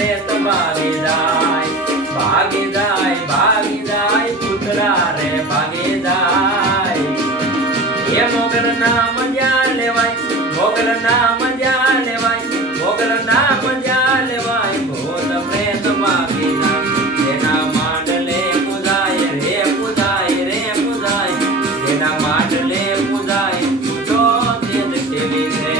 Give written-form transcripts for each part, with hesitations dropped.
પ્રેત ભાગી જાય પૂતળા રે ભાગી જાય એ મોગલ ના મજા લેવાય મોગલ ના મજા લેવાય મોગલ ના મજા લેવાય ભૂત પ્રેત ભાગી જાય એના માંડલે પૂજાય રે પૂજાય રે પૂજાય એના માંડલે પૂજાય તો તેજ કેવી છે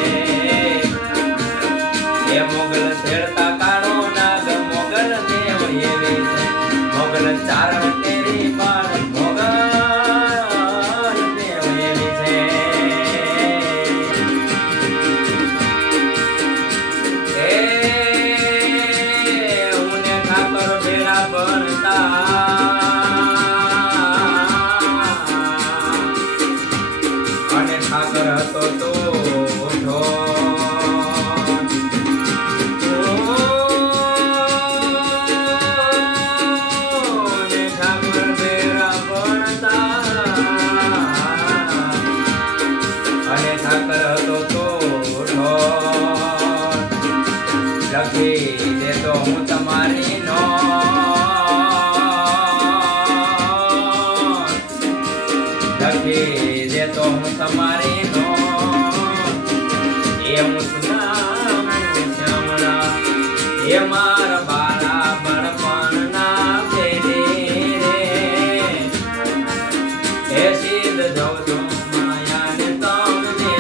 એ મોગલ શેરતા કાળો નાગ મોગલ દેવ એવી છે મોગલ ચારણ તેરી બાળ મોગલ દેવ એવી છે એ ઉને ઠાકર ભેળા ભણતા અને ઠાકર હતો તો લખી દે તો હું તમારી નો લખી દે તો હું તમારી નો એ હું શ્યામળા એ મારા બાળા બળપણ ના પેલી રે એ સીધ જઉં છું માયાને તમને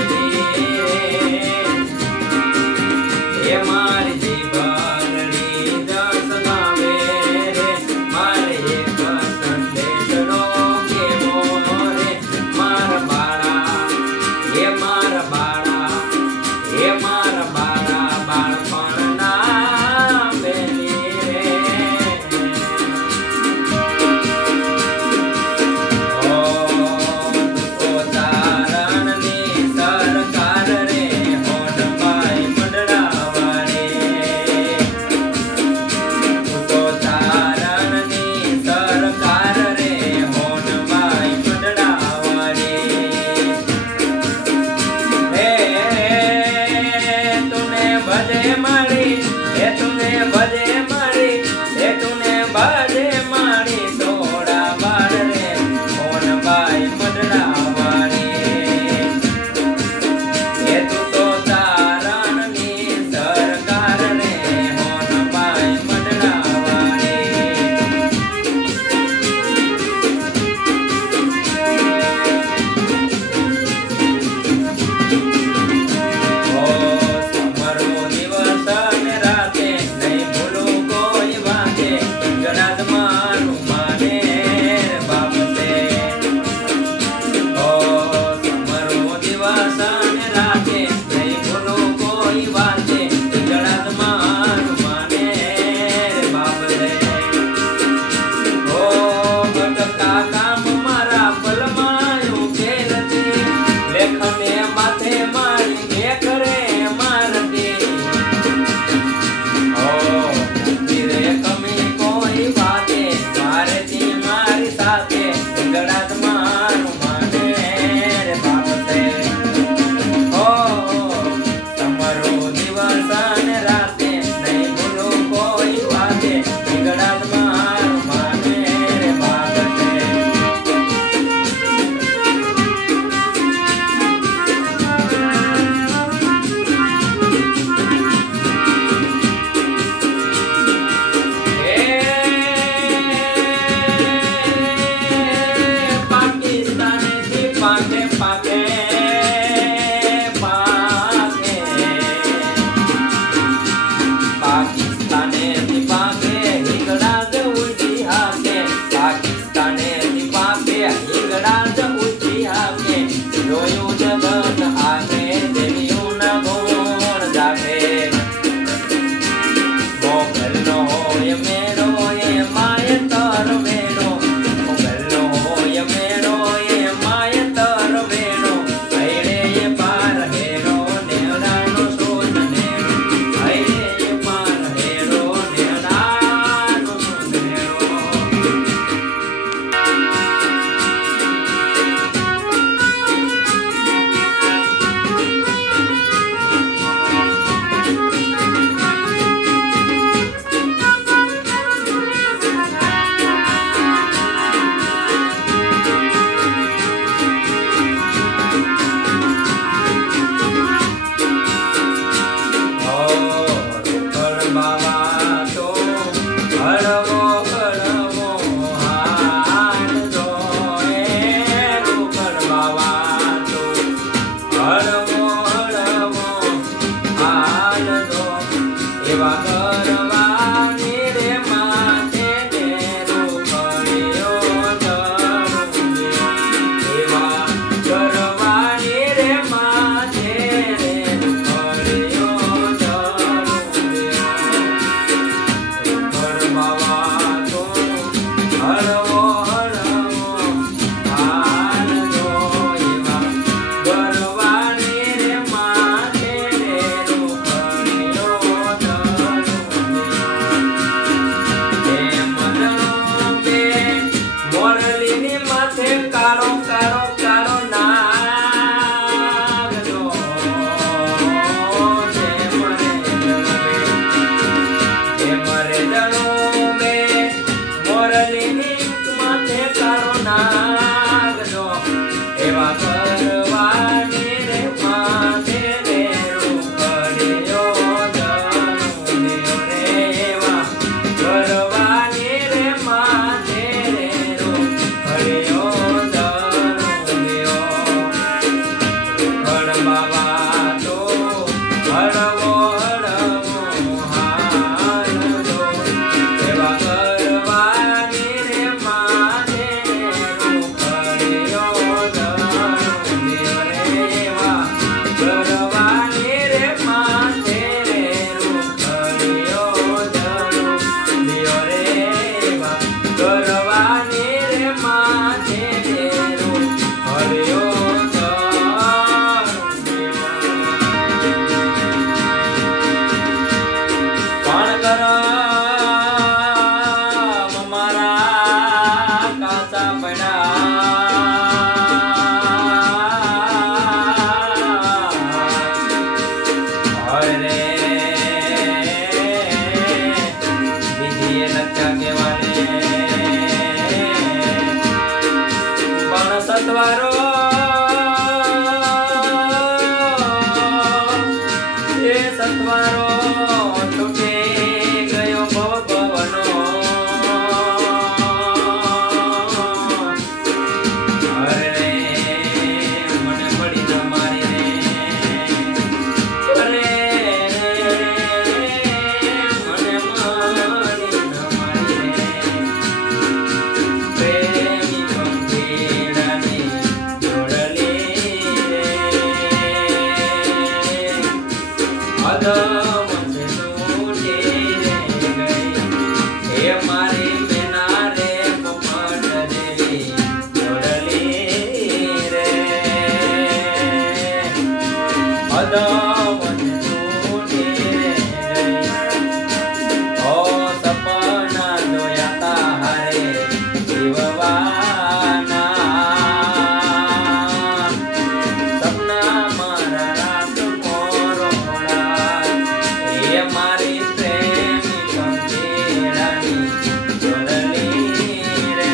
એ મારી જીવનની દર્શનાવે રે મારે એક સંદેશનો કેવો રે મારા બાળા એ મારા બાળા એ મારા બાળા બાળપણના બેલી જણું મેં મોરલીની માથે કાળો નાગજો એવા કરવાની રે માથે રે રૂખડ્યો જણું રે એવા કરવાની રે માથે રે રૂખડ્યો જણું રૂખડ બાબા તો હળવો સતવારો એ સતવારો છૂટી ગયો ભવનો અરે મને પડી ન મારી રે મને મળી ન મારી પ્રેમી પંખીડાની સપના જોયા હારે જીવવાના સપના મારા રાત મોરોડા એ મારી પ્રેમી પંખીડાની જોડલી રે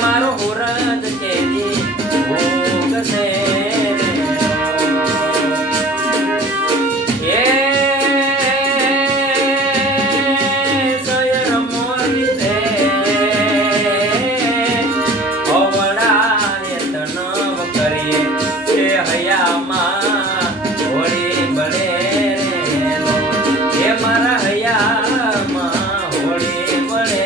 મારો હુરદ કેજી ભોગસે એ સયર મોરી રે અવડાએ તનવ કરીએ એ હયામાં હોળી બળે રે એ મારા હયામાં હોળી બળે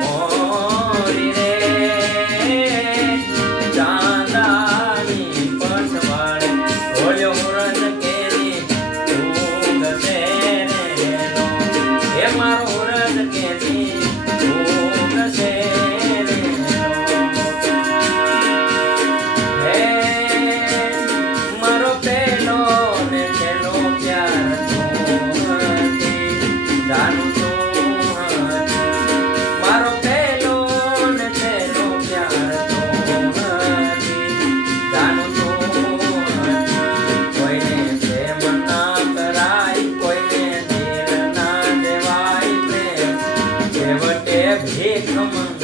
મોરી રે ચાંદાની પછવાડે ઓલ્યો મુરત કેરી ઉગશે રે હે મારો મુરત કેરી ઉગશે રે હે મારો પેલો ને છેલ્લો પ્યાર તું જાનું ભીખ